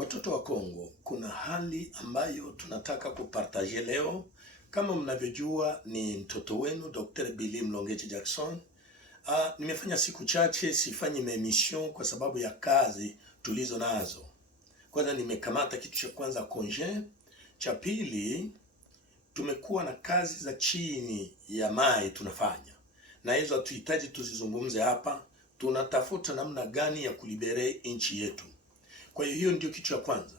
Watoto wa Kongo, kuna hali ambayo tunataka kupartaje leo. Kama mnavyojua ni mtoto wenu Dr. Billy Mlongechi Jackson. Nimefanya siku chache sifanyi emission kwa sababu ya kazi tulizo nazo. Kwanza nimekamata kitu cha kwanza congé, cha pili tumekuwa na kazi za chini ya mai tunafanya. Na hizo hatuhitaji tuzizungumze hapa. Tunatafuta namna gani ya kulibere nchi yetu. Kwa hiyo ndio kitu cha kwanza.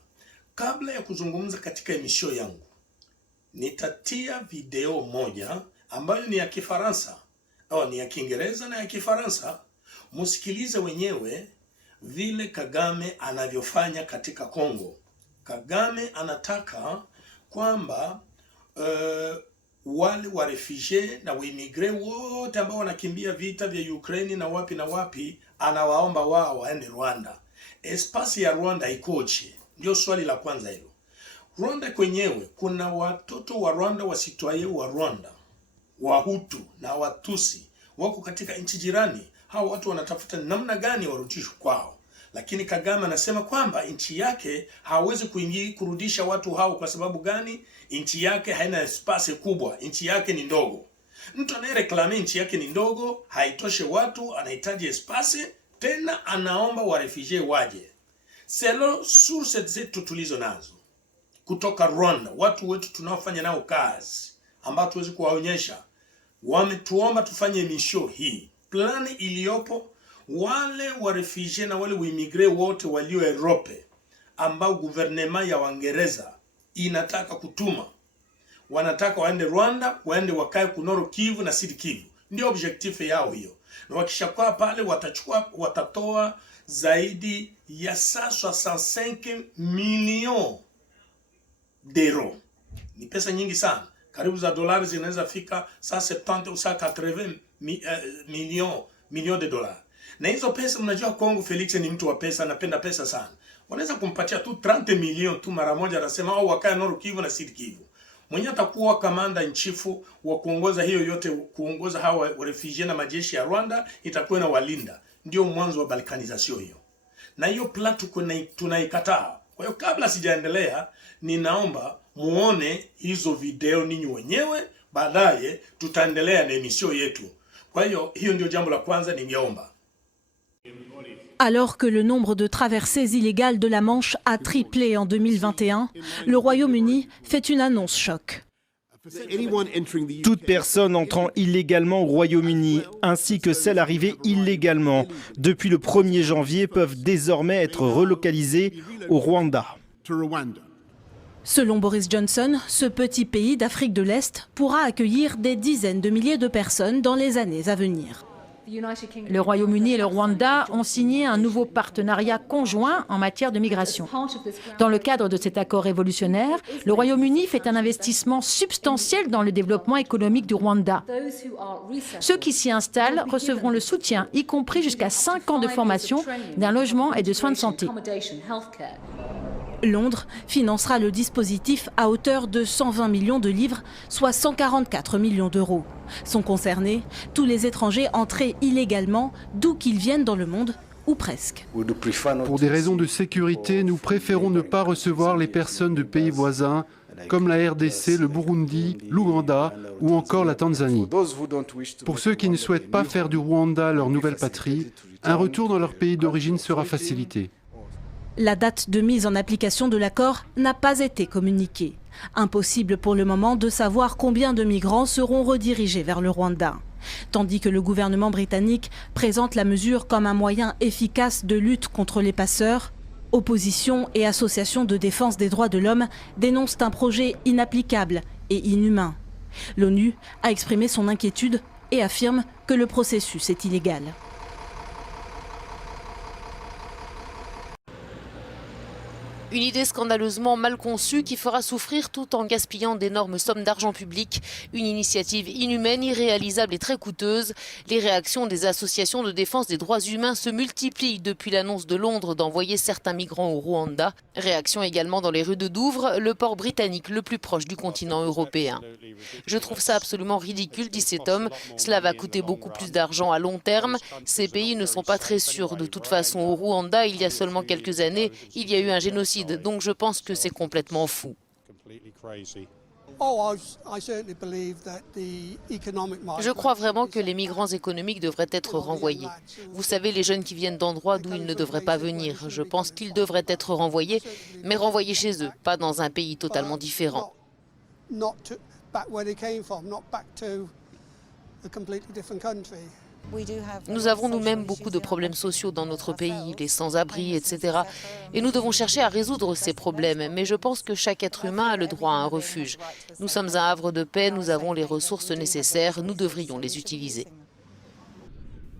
Kabla ya kuzungumza katika emission yangu, nitatia video moja ambayo ni ya Kifaransa au ni ya Kiingereza na ya Kifaransa. Musikilize wenyewe vile Kagame anavyofanya katika Kongo. Kagame anataka kwamba wale wa refugee na waimigre wote ambao wanakimbia vita vya Ukraine na wapi anawaomba wao waende Rwanda. Espasi ya Rwanda ikoje? Ndio swali la kwanza hilo. Rwanda kwenyewe kuna watoto wa Rwanda, wasitwaye wa Rwanda, Wahutu na Watusi wako katika nchi jirani. Hao watu wanatafuta namna gani warudishwe kwao. Lakini Kagame anasema kwamba nchi yake hawezi kurudisha watu hao. Kwa sababu gani? Nchi yake haina espasi kubwa, nchi yake ni ndogo. Mtu anayereklame nchi yake ni ndogo, haitoshe watu, anahitaji espasi, tena anaomba wa refugee waje. Selo source zetu tulizo nazo kutoka Rwanda, watu wetu tunaofanya nao kazi ambao tuwezi kuwaonyesha, wametuomba tufanye emission hii. Plani iliyopo, wale wa refugee na wale uimigre wote walio Europe ambao gouvernement ya Uingereza inataka kutuma, wanataka waende Rwanda, waende wakae kunoro Kivu na Sud Kivu. Ndio objective yao hiyo. Na wakishakuwa pale watatoa zaidi ya 165 millions d'euros. Ni pesa nyingi sana. Karibu za dolari zinaweza fika 170 au 180 millions de dollars. Na hizo pesa, mnajua Kongo, Felix ni mtu wa pesa, anapenda pesa sana. Wanaweza kumpatia tu 30 millions tu mara moja, anasema au wakae Nord Kivu na Sud Kivu. Mwenye atakuwa kamanda nchifu wa kuongoza hiyo yote, kuongoza hawa refugee na majeshi ya Rwanda, itakuwa na walinda. Ndio mwanzo wa balkanization hiyo. Na hiyo plan tunaikataa. Kwa hiyo kabla sijaendelea, ninaomba muone hizo video ninyi wenyewe, baadaye tutaendelea na emission yetu. Kwa hiyo ndio jambo la kwanza ningeomba. Alors que le nombre de traversées illégales de la Manche a triplé en 2021, le Royaume-Uni fait une annonce choc. Toute personne entrant illégalement au Royaume-Uni, ainsi que celles arrivées illégalement depuis le 1er janvier, peuvent désormais être relocalisées au Rwanda. Selon Boris Johnson, ce petit pays d'Afrique de l'Est pourra accueillir des dizaines de milliers de personnes dans les années à venir. Le Royaume-Uni et le Rwanda ont signé un nouveau partenariat conjoint en matière de migration. Dans le cadre de cet accord révolutionnaire, le Royaume-Uni fait un investissement substantiel dans le développement économique du Rwanda. Ceux qui s'y installent recevront le soutien, y compris jusqu'à 5 ans de formation, d'un logement et de soins de santé. Londres financera le dispositif à hauteur de 120 millions de livres, soit 144 millions d'euros. Sont concernés tous les étrangers entrés illégalement, d'où qu'ils viennent dans le monde, ou presque. Pour des raisons de sécurité, nous préférons ne pas recevoir les personnes de pays voisins, comme la RDC, le Burundi, l'Ouganda ou encore la Tanzanie. Pour ceux qui ne souhaitent pas faire du Rwanda leur nouvelle patrie, un retour dans leur pays d'origine sera facilité. La date de mise en application de l'accord n'a pas été communiquée. Impossible pour le moment de savoir combien de migrants seront redirigés vers le Rwanda. Tandis que le gouvernement britannique présente la mesure comme un moyen efficace de lutte contre les passeurs, opposition et associations de défense des droits de l'homme dénoncent un projet inapplicable et inhumain. L'ONU a exprimé son inquiétude et affirme que le processus est illégal. Une idée scandaleusement mal conçue qui fera souffrir tout en gaspillant d'énormes sommes d'argent public. Une initiative inhumaine, irréalisable et très coûteuse. Les réactions des associations de défense des droits humains se multiplient depuis l'annonce de Londres d'envoyer certains migrants au Rwanda. Réaction également dans les rues de Douvres, le port britannique le plus proche du continent européen. Je trouve ça absolument ridicule, dit cet homme. Cela va coûter beaucoup plus d'argent à long terme. Ces pays ne sont pas très sûrs. De toute façon, au Rwanda, il y a seulement quelques années, il y a eu un génocide génocide, donc je pense que c'est complètement fou. Je crois vraiment que les migrants économiques devraient être renvoyés. Vous savez, les jeunes qui viennent d'endroits d'où ils ne devraient pas venir, je pense qu'ils devraient être renvoyés, mais renvoyés chez eux, pas dans un pays totalement différent. Nous avons nous-mêmes beaucoup de problèmes sociaux dans notre pays, les sans-abri, etc. Et nous devons chercher à résoudre ces problèmes. Mais je pense que chaque être humain a le droit à un refuge. Nous sommes un havre de paix, nous avons les ressources nécessaires, nous devrions les utiliser.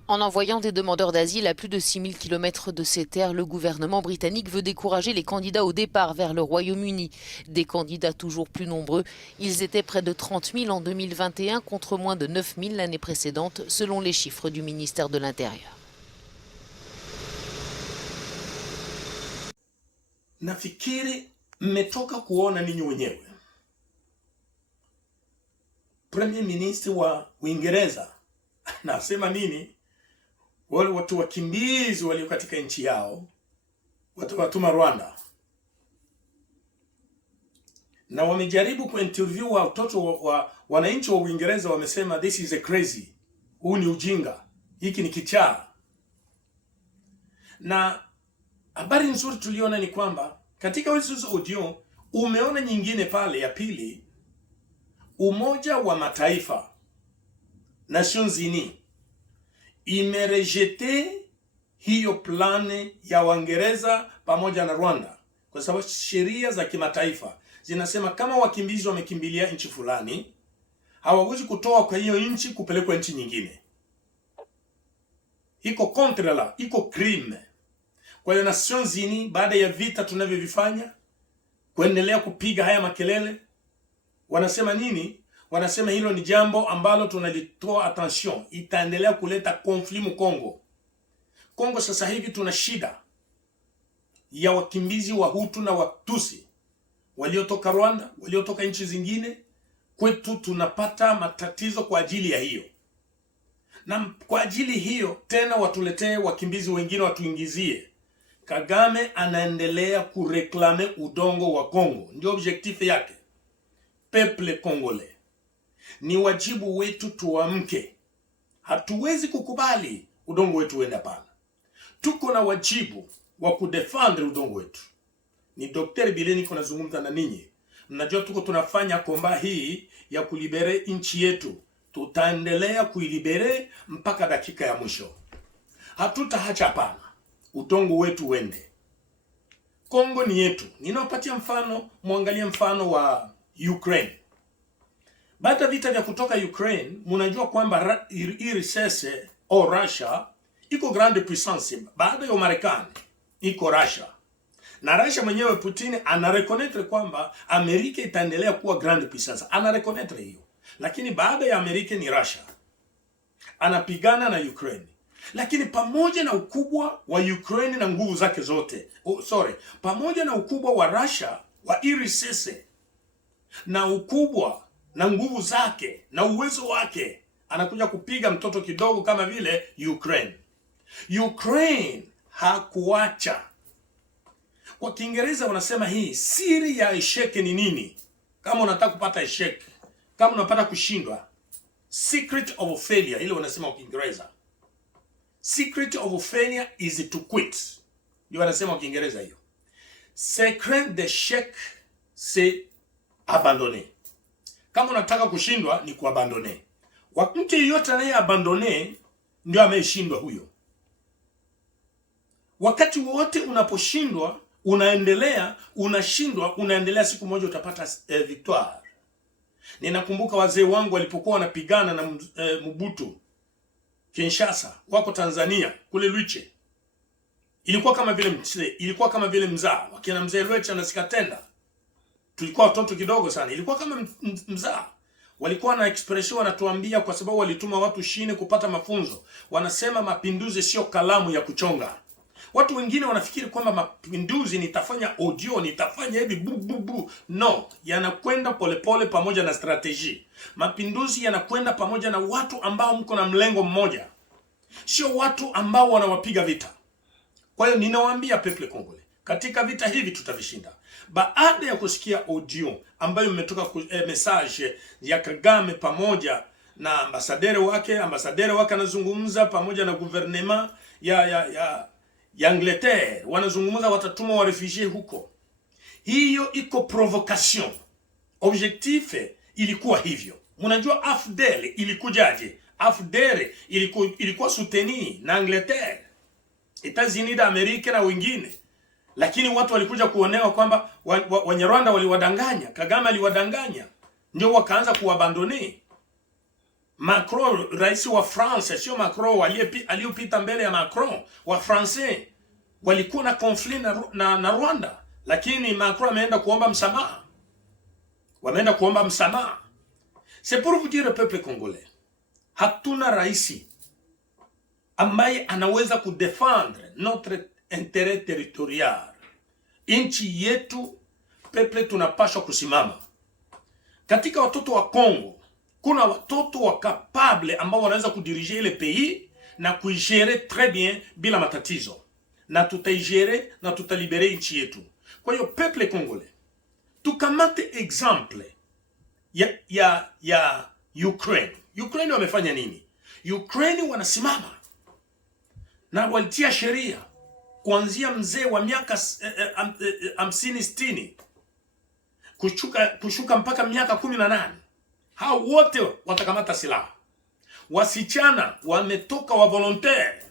En envoyant des demandeurs d'asile à plus de 6000 km de ces terres, le gouvernement britannique veut décourager les candidats au départ vers le Royaume-Uni. Des candidats toujours plus nombreux. Ils étaient près de 30 000 en 2021 contre moins de 9 000 l'année précédente, selon les chiffres du ministère de l'Intérieur. Nafikiri mmetoka kuona ninyi wenyewe. Premier Minister wa Uingereza anasema nini? Wale watu wakimbizi walio katika nchi yao watawatuma Rwanda, na wamejaribu kuinterview watoto wa wananchi wa Uingereza. Wamesema this is a crazy, huu ni ujinga, hiki ni kichaa. Na habari nzuri tuliona ni kwamba katika hizo audio umeona nyingine pale ya pili, Umoja wa Mataifa, Nations Unies, imerejete hiyo plane ya Waingereza pamoja na Rwanda, kwa sababu sheria za kimataifa zinasema kama wakimbizi wamekimbilia nchi fulani, hawawezi kutoa kwa hiyo nchi kupelekwa nchi nyingine. Iko contre la, iko crime. Kwa hiyo Nations Unies, baada ya vita tunavyovifanya, kuendelea kupiga haya makelele, wanasema nini? Wanasema hilo ni jambo ambalo tunalitoa attention, itaendelea kuleta conflict mu Kongo. Kongo sasa hivi tuna shida ya wakimbizi wa Hutu na Watusi waliotoka Rwanda, waliotoka nchi zingine. Kwetu tunapata matatizo kwa ajili ya hiyo. Na kwa ajili hiyo tena watuletee wakimbizi wengine watuingizie. Kagame anaendelea kureklame udongo wa Kongo. Ndio objectif yake. Peuple congolais. Ni wajibu wetu tuamke. Hatuwezi kukubali udongo wetu uende pale. Tuko na wajibu wa kudefendre udongo wetu. Ni Dr. Bileni kuna zungumza na ninyi. Mnajua tuko tunafanya komba hii ya kulibere nchi yetu. Tutaendelea kuilibere mpaka dakika ya mwisho. Hatutahacha hapana. Udongo wetu uende. Kongo ni yetu. Ninawapatia mfano, muangalie mfano wa Ukraine. Baada vita vya kutoka Ukraine, mnajua kwamba RSS au Russia iko grande puissance. Baada ya Marekani iko Russia. Na Russia mwenyewe Putin anareconnaître kwamba Amerika itaendelea kuwa grande puissance. Anareconnaître hiyo. Lakini baada ya Amerika ni Russia. Anapigana na Ukraine. Lakini pamoja na ukubwa wa Ukraine na nguvu zake zote, pamoja na ukubwa wa Russia wa RSS na ukubwa na nguvu zake na uwezo wake, anakuja kupiga mtoto kidogo kama vile Ukraine. Ukraine hakuacha. Kwa Kiingereza wanasema hii siri ya esheke ni nini? Kama unataka kupata esheke, kama unapata kushindwa, secret of failure, ile wanasema kwa Kiingereza. Secret of failure is to quit. Ndio wanasema kwa Kiingereza hiyo. Secret d'échec c'est abandonner. Kama unataka kushindwa ni kuabandone. Mtu yeyote anaye abandone ndio ameshindwa huyo. Wakati wote unaposhindwa, unaendelea, unashindwa, unaendelea, siku moja utapata victoire. Ninakumbuka wazee wangu walipokuwa wanapigana na Mobutu Kinshasa, wako Tanzania, kule Luche. Ilikuwa kama vile mzaa. Wakina mzee Luche na Sikatenda. Tulikuwa watoto kidogo sana. Ilikuwa kama mzaa. Walikuwa na expression wanatuambia, kwa sababu walituma watu shine kupata mafunzo. Wanasema mapinduzi sio kalamu ya kuchonga. Watu wengine wanafikiri kwamba mapinduzi nitafanya audio, nitafanya hivi bu bu bu. No, yanakwenda polepole pamoja na strategy. Mapinduzi yanakwenda pamoja na watu ambao mko na mlengo mmoja. Sio watu ambao wanawapiga vita. Kwa hiyo ninawaambia peuple congolais, Katika vita hivi tutavishinda. Baada ya kusikia audio ambayo imetoka message ya Kagame pamoja na ambasaderi wake anazungumza pamoja na gouvernement ya Angleterre, wanazungumza watatuma wa refugee huko. Hiyo iko provocation. Objectif ilikuwa hivyo. Mnajua AFDL ilikujaje? AFDL ilikuwa soutenu na Angleterre, Etats-Unis d'Amerique na wengine. Lakini watu walikuja kuonewa kwamba Wanyarwanda waliwadanganya, Kagame aliwadanganya, ndio wakaanza kuabandone. Macron, rais wa France, sio Macron aliyopita mbele ya Macron, wa français walikuwa na conflit na Rwanda, lakini Macron ameenda kuomba msamaha. Wameenda kuomba msamaha. C'est pour vous dire peuple congolais, hatuna rais ambaye anaweza kudefendre notre intérêt territorial. Inchi yetu peuple tunapaswa kusimama. Katika watoto wa Kongo kuna watoto wa capable ambao wanaweza kudirige ile pays na kuigere très bien bila matatizo, na tutaigere na tutalibere inchi yetu. Kwa hiyo peuple congolais, tukamate exemple ya Ukraine. Ukraine wamefanya nini? Ukraine wanasimama na walitia sheria kuanzia mzee wa miaka 50-60 kushuka mpaka miaka 18. Hao wote watakamata silaha. Wasichana wametoka wa volontaire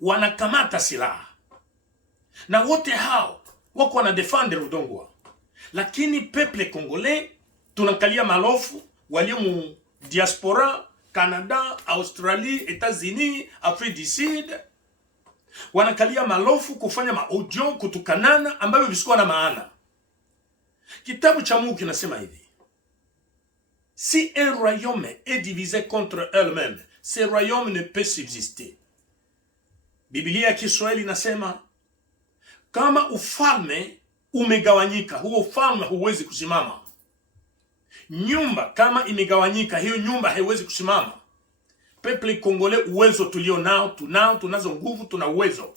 wanakamata silaha, na wote hao wako wana defendre udongo wao. Lakini peuple congolais tunakalia malofu walio mu diaspora, Canada, Australie, Etats-Unis, Afrique du Sud, wanakalia malofu kufanya maaudio kutukanana ambayo visikuwa na maana. Kitabu cha Mungu kinasema hivi: si un royaume est divisé contre elle-même, ce royaume ne peut subsister. Biblia ya Kiswahili inasema kama ufalme umegawanyika, huo ufalme huwezi kusimama. Nyumba kama imegawanyika, hiyo nyumba haiwezi kusimama. Peuple congolais, uwezo tulio nao, tunazo nguvu, tuna uwezo.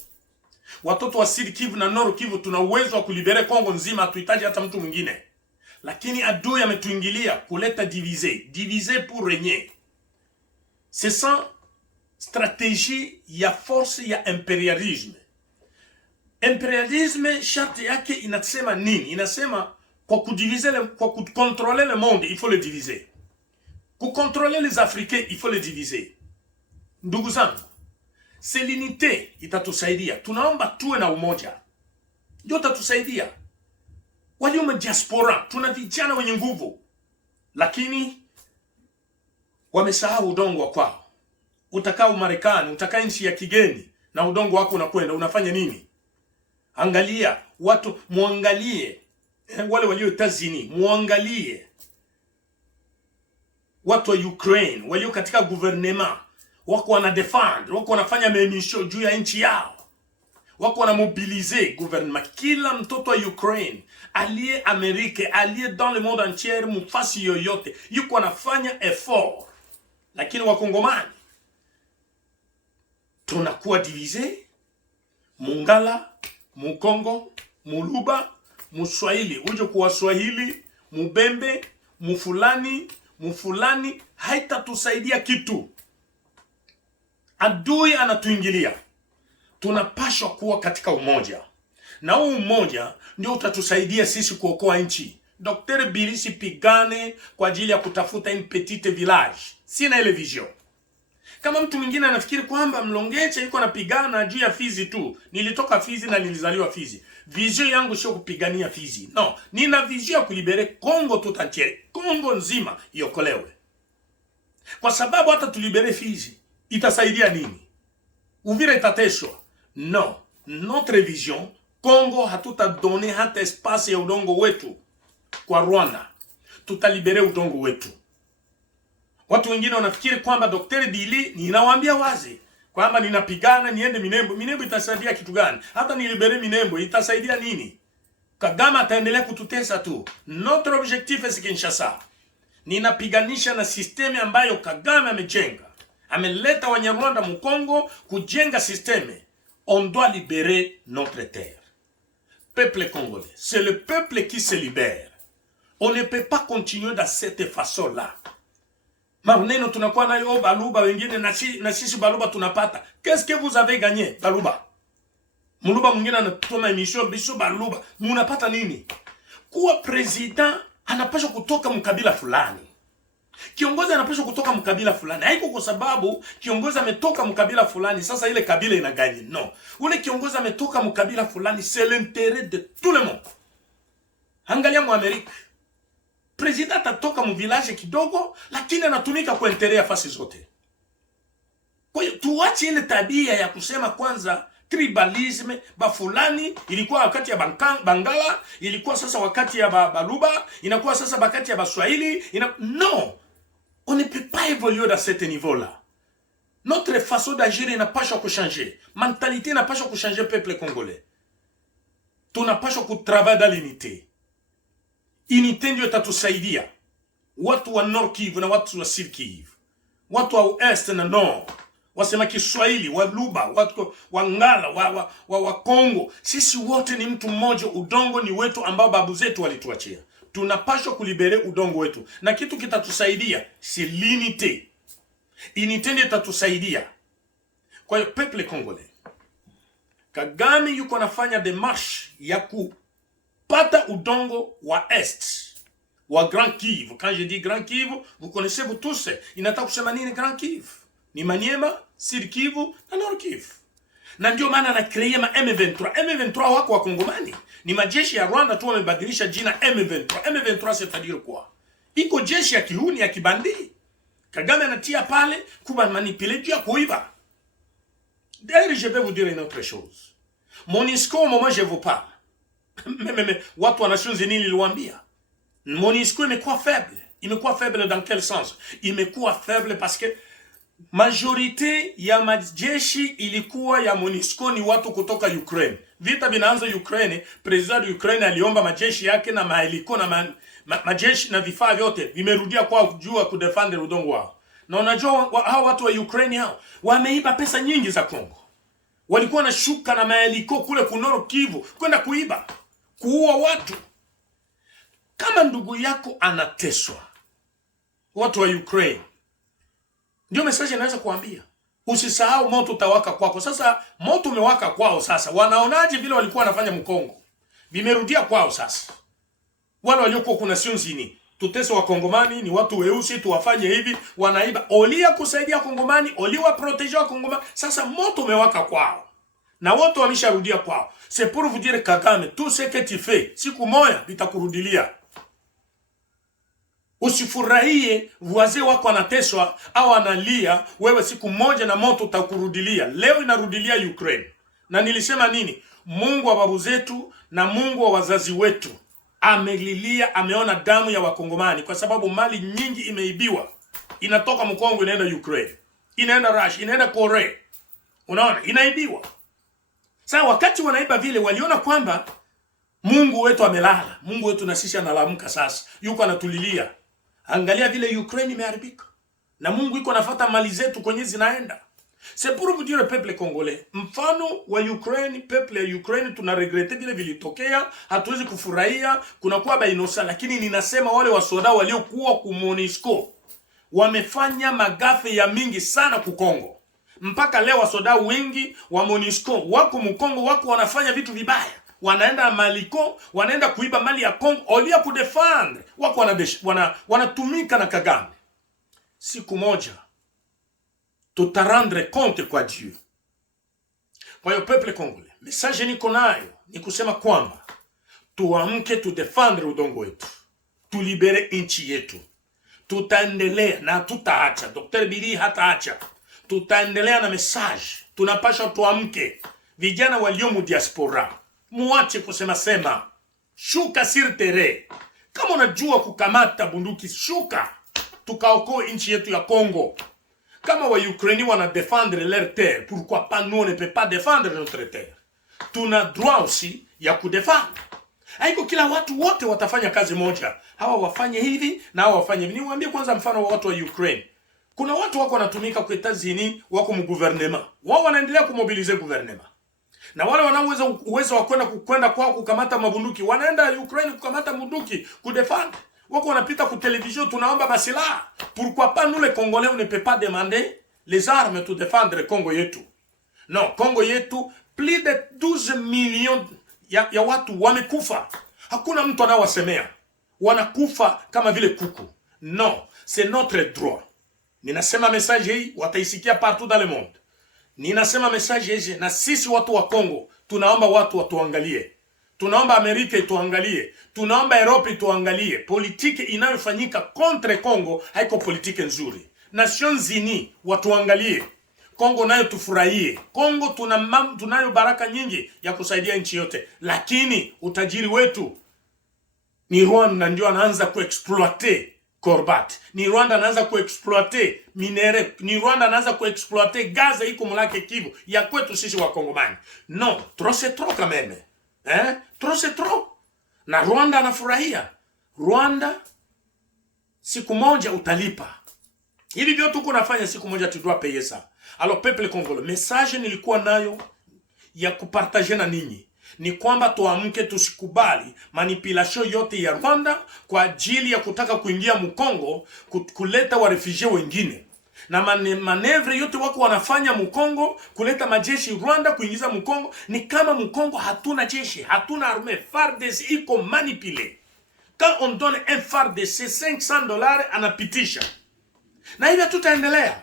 Watoto wa Sud Kivu na Nord Kivu tuna uwezo wa kulibere Kongo nzima, hatuhitaji hata mtu mwingine. Lakini adui ametuingilia kuleta diviser pour régner. C'est ça stratégie ya force ya imperialisme. Imperialisme sharti yake inasema nini? Inasema kwa contrôler le monde, il faut le diviser. Pour contrôler les Africains, il faut le diviser. Ndugu zangu, c'est l'unité itatusaidia. Tunaomba tuwe na umoja, ndio itatusaidia. Walio diaspora, tuna vijana wenye nguvu, lakini wamesahau udongo wa kwao. Utakaa Marekani, utakaa nchi ya kigeni na udongo wako unakwenda, unafanya nini? Angalia watu, muangalie wale walio Etats-Unis, muangalie watu wa Ukraine walio katika gouvernement, wako wana defend, wako wanafanya memission juu ya nchi yao, wako wana mobiliser gouvernement. Kila mtoto wa Ukraine aliye Amerika, aliye dans le monde entier, mufasi yoyote yuko anafanya effort. Lakini wakongomani tunakuwa divise, Mungala, Mukongo, Muluba, Muswahili, uje kuwa Swahili, Mubembe, Mufulani, haitatusaidia kitu. Adui anatuingilia. Tunapashwa kuwa katika umoja, na huu umoja ndio utatusaidia sisi kuokoa nchi. Dr. Bilisi pigane kwa ajili ya kutafuta une petite village. Sina ile vision. Kama mtu mwingine anafikiri kwamba Mlongeche yuko anapigana juu ya Fizi tu. Nilitoka Fizi na nilizaliwa Fizi. Vision yangu sio kupigania Fizi. No, nina vision ya kulibere Kongo tout entier. Kongo nzima iokolewe. Kwa sababu hata tulibere Fizi itasaidia nini? Uvira itateshwa? No, notre vision, Kongo hatutadone hata espace ya udongo wetu kwa Rwanda. Tutalibere udongo wetu. Watu wengine wanafikiri kwamba Dr. Dili, ninawaambia wazi kwamba ninapigana niende Minembwe. Minembwe itasaidia kitu gani? Hata nilibere Minembwe itasaidia nini? Kagame ataendelea kututesa tu. Notre objectif est Kinshasa. Ninapiganisha na systeme ambayo Kagame amejenga. Ameleta Wanyarwanda Mkongo kujenga systeme. On doit libérer notre terre. peuple congolais, c'est le peuple qui se libère. On ne peut pas continuer dans cette façon-là. Maneno tunakuwa nayo baluba wengine na sisi baluba tunapata. Qu'est-ce que vous avez gagné baluba? Muluba mwingine anatuma emission biso baluba. Munapata nini? Kuwa president anapaswa kutoka mkabila fulani. Kiongozi anapaswa kutoka mkabila fulani. Haiko kwa sababu kiongozi ametoka mkabila fulani sasa ile kabila inagani. No. Ule kiongozi ametoka mkabila fulani, c'est l'intérêt de tout le monde. Angalia mu Amerika. President atatoka mu village kidogo lakini anatumika kwa intérêt ya fasi zote. Kwa hiyo tuache ile tabia ya kusema kwanza tribalisme fulani ilikuwa wakati ya Bangala, ilikuwa sasa wakati ya Baluba, inakuwa sasa wakati ya Baswahili, non. On ne peut pas évoluer dans ce niveau-là. Notre façon d'agir n'a pas changer. Mentalité n'a pas changer peuple congolais. Tunapaswa kutrava dans l'unité. Unité ndio itatusaidia. Watu wa Nord Kivu na watu wa Sud Kivu. Watu wa Est na Nord. Wasema Kiswahili, wa Luba, watu wa Ngala, wa Kongo. Sisi wote ni mtu mmoja, udongo ni wetu ambao babu zetu walituachia. Tunapaswa kulibere udongo wetu. Na kitu kitatusaidia si l'unité. Unité ndio itatusaidia. Kwa hiyo peuple congolais, Kagame yuko nafanya démarche ya kupata udongo wa Est, wa Grand Kivu. Quand je dis Grand Kivu, vous connaissez vous tous. Inataka kusema nini Grand Kivu? Ni Maniema, Sud Kivu na Nord Kivu. Na ndio maana na create ma M23. M23 wako wa Kongomani. Ni majeshi ya Rwanda tu wamebadilisha jina M23. M23 c'est-à-dire quoi? Iko jeshi ya kihuni ya kibandi. Kagame anatia pale kuba manipuler tu ya kuiba. D'ailleurs, je vais vous dire une autre chose. MONUSCO, au moment où je vous parle, mais watu wa Nations Unies liliwaambia, MONUSCO imekuwa faible. Imekuwa faible dans quel sens? Imekuwa faible parce que majorité ya majeshi ilikuwa ya MONUSCO ni watu kutoka Ukraine. Vita vinaanza Ukraine, president wa Ukraine aliomba majeshi yake na maheliko na majeshi na vifaa vyote vimerudia kwa jua kudefend udongo wao. Na unajua hao watu wa Ukraine hao wameiba pesa nyingi za Kongo. Walikuwa na shuka na maheliko kule kunoro Kivu kwenda kuiba, kuua watu. Kama ndugu yako anateswa, watu wa Ukraine, ndio message naweza kuambia. Usisahau moto utawaka kwako. Sasa moto umewaka kwao sasa. Wanaonaje vile walikuwa wanafanya Mkongo? Vimerudia kwao sasa. Wale waliokuwa kuna Nations tutese wa Kongomani ni watu weusi tuwafanye hivi, wanaiba. Olia kusaidia Kongomani, oliwa proteger wa Kongomani. Sasa moto umewaka kwao. Na wote wamesharudia kwao. C'est pour vous dire Kagame, tout ce que tu fais, siku moja litakurudilia. Usifurahie wazee wako wanateswa au analia, wewe siku moja na moto utakurudilia. Leo inarudilia Ukraine. Na nilisema nini? Mungu wa babu zetu na Mungu wa wazazi wetu amelilia, ameona damu ya Wakongomani kwa sababu mali nyingi imeibiwa. Inatoka Mkongo inaenda Ukraine, inaenda Russia, inaenda Korea. Unaona, inaibiwa. Sasa wakati wanaiba vile waliona kwamba Mungu wetu amelala. Mungu wetu na sisi analamuka sasa. Yuko anatulilia. Angalia vile Ukraine imeharibika. Na Mungu yuko anafuata mali zetu kwenye zinaenda. C'est pour vous dire le peuple congolais. Mfano wa Ukraine, peuple ya Ukraine tunaregrete vile vilitokea, hatuwezi kufurahia, kuna kuwa bainosa, lakini ninasema wale wasoda waliokuwa ku MONUSCO wamefanya magafe ya mingi sana ku Kongo. Mpaka leo wasoda wengi wa MONUSCO wako Mkongo, wako wanafanya vitu vibaya. Wanaenda Maliko, wanaenda kuiba mali ya Kongo, olia kudefendre, wako wanatumika na Kagame. Siku moja tutarendre compte kwa Dieu. Kwa hiyo peuple congolais, message niko nayo ni kusema kwamba tuamke tudefendre udongo wetu, tulibere nchi yetu. Tutaendelea na tutaacha, Dr. Bili hataacha. Tutaendelea na message. Tunapasha tuamke. Vijana walio mu diaspora, muache kusema sema. Shuka sur terrain. Kama unajua kukamata bunduki, shuka. Tukaokoe nchi yetu ya Kongo. Kama wa Ukraine wana défendre leur terre, pourquoi pas nous on ne peut pas défendre notre terre? Tuna droit aussi ya kudefendre. Haiko kila watu wote watafanya kazi moja. Hawa wafanye hivi na hawa wafanye hivi. Niwaambie kwanza mfano wa watu wa Ukraine. Kuna watu wako wanatumika kwa États-Unis, wako mu gouvernement. Wao wanaendelea kumobilize gouvernement. Na wale wanao uwezo wa kwenda kwao kukamata mabunduki, wanaenda Ukraine kukamata bunduki, kudefend. Wako wanapita ku television, tunaomba masilaha. Pourquoi pas nous les Congolais, on ne peut pas demander les armes pour défendre Congo yetu? Non, Congo yetu, plus de 12 millions ya watu wamekufa. Hakuna mtu anawasemea. Wanakufa kama vile kuku. Non, c'est notre droit. Ninasema message hii, wataisikia partout dans le monde. Ninasema message hii, na sisi watu wa Congo, tunaomba watu watuangalie. Tunaomba Amerika ituangalie. Tunaomba Europe ituangalie. Politiki inayofanyika contre Congo haiko politiki nzuri. Nations Unies watuangalie. Kongo nayo tufurahie. Kongo tunayo baraka nyingi ya kusaidia nchi yote. Lakini utajiri wetu ni Rwanda ndio anaanza kuexploiter Corbat. Ni Rwanda anaanza kuexploiter minere. Ni Rwanda anaanza kuexploiter gaz iko mlake Kivu ya kwetu sisi wa Kongomani. Non, trop c'est trop quand même. Trop c'est trop. Na Rwanda anafurahia. Rwanda siku moja utalipa. Hivi vyote tuko nafanya siku moja tu dois payer ça. Alors peuple congolais, message nilikuwa nayo ya kupartager na ninyi ni kwamba tuamke, tusikubali manipulation yote ya Rwanda kwa ajili ya kutaka kuingia Mkongo kuleta wa refugee wengine. Na manevre yote wako wanafanya Mkongo kuleta majeshi Rwanda kuingiza Mkongo, ni kama Mkongo hatuna jeshi, hatuna armée. FARDC iko manipulé. Quand on donne un FARDC $500 anapitisha. Na hivi hatutaendelea.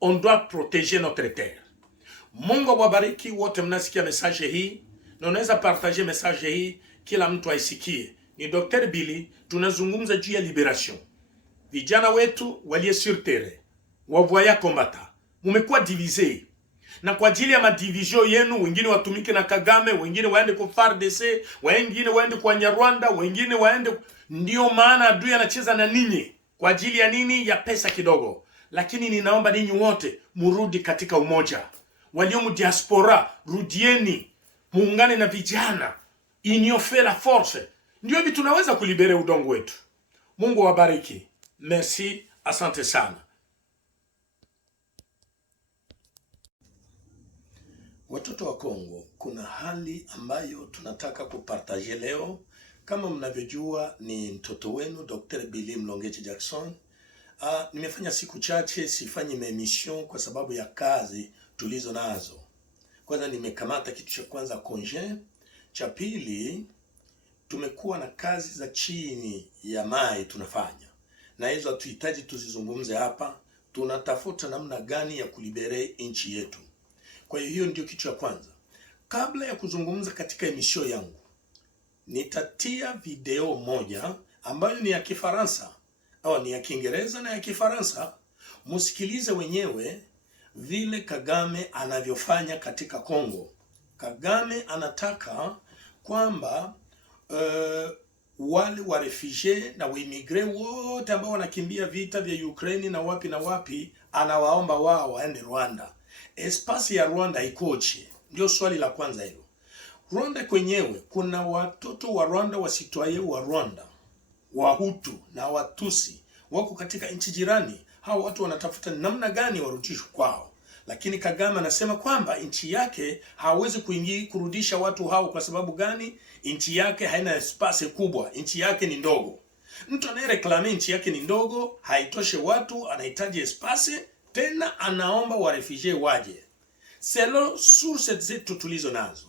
On doit protéger notre terre. Mungu awabariki wote mnasikia message hii. Na unaweza partager message hii, kila mtu aisikie. Ni Dr. Billy, tunazungumza juu ya liberation. Vijana wetu walie sur terre, wavoya kombata, mumekuwa divisé. Na kwa ajili ya madivision yenu, wengine watumike na Kagame, wengine waende kwa FARDC, wengine waende kwa Nyarwanda, wengine waende. Ndio maana adui anacheza na ninyi. Kwa ajili ya nini? Ya pesa kidogo. Lakini ninaomba ninyi wote murudi katika umoja. Walio mu diaspora, rudieni, muungane na vijana. Union fait la force. Ndio hivi tunaweza kulibere udongo wetu. Mungu wabariki. Merci, asante sana. Watoto wa Kongo, kuna hali ambayo tunataka kupartaje leo. Kama mnavyojua ni mtoto wenu Dr. Billy Mlongechi Jackson. Nimefanya siku chache sifanyi emission kwa sababu ya kazi tulizo nazo. Kwanza nimekamata kitu cha kwanza congé, cha pili tumekuwa na kazi za chini ya mai tunafanya. Na hizo hatuhitaji tuzizungumze hapa. Tunatafuta namna gani ya kulibere nchi yetu. Kwa hiyo ndio kitu cha kwanza. Kabla ya kuzungumza katika emission yangu, nitatia video moja ambayo ni ya Kifaransa au ni ya Kiingereza na ya Kifaransa. Musikilize wenyewe vile Kagame anavyofanya katika Kongo. Kagame anataka kwamba wale wa refugee na waimigre wote ambao wanakimbia vita vya Ukraine na wapi anawaomba wao waende Rwanda. Espasi ya Rwanda ikoje? Ndio swali la kwanza hilo. Rwanda kwenyewe kuna watoto wa Rwanda, wasitwaye wa Rwanda, Wahutu na Watusi wako katika nchi jirani. Hao watu wanatafuta namna gani warudishwe kwao. Lakini Kagame anasema kwamba nchi yake hawezi kurudisha watu hao. Kwa sababu gani? Nchi yake haina espace kubwa, nchi yake ni ndogo. Mtu anayereklame nchi yake ni ndogo, haitoshe watu, anahitaji espace, tena anaomba wa refugee waje. Selo source zetu tulizo nazo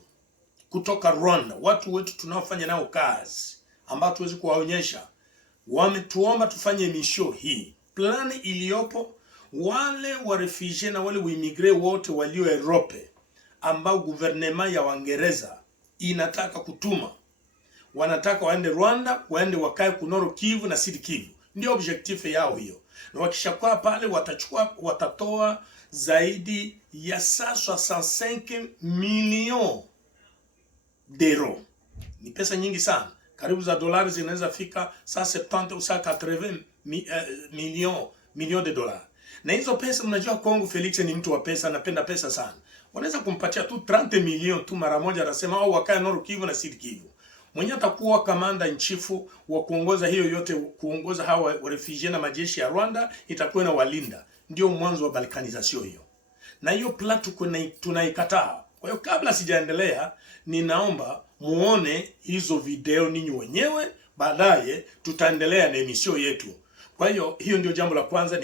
kutoka Rwanda, watu wetu tunaofanya nao kazi ambao tuwezi kuwaonyesha, wametuomba tufanye emission hii. Plani iliyopo, wale wa refugee na wale uimigre wote walio Europe ambao gouvernement ya Uingereza inataka kutuma, wanataka waende Rwanda, waende wakae kunoro Kivu na Sud Kivu. Ndio objectif yao hiyo. Na wakishakuwa pale watatoa zaidi ya 165 millions d'euros. Ni pesa nyingi sana. Karibu za dolari zinaweza fika 170 au 180 millions de dollars. Na hizo pesa, mnajua Kongo Felix ni mtu wa pesa, anapenda pesa sana. Wanaweza kumpatia tu 30 millions tu mara moja, anasema au wakae Nord Kivu na Sud Kivu. Mwenye atakuwa kamanda in chief wa kuongoza hiyo yote, kuongoza hawa refugee na majeshi ya Rwanda, itakuwa na walinda. Ndio mwanzo wa balkanization hiyo. Na hiyo plan tunaikataa. Kwa hiyo kabla sijaendelea, ninaomba muone hizo video ninyi wenyewe, baadaye tutaendelea na emission yetu. Kwa hiyo ndio jambo la kwanza.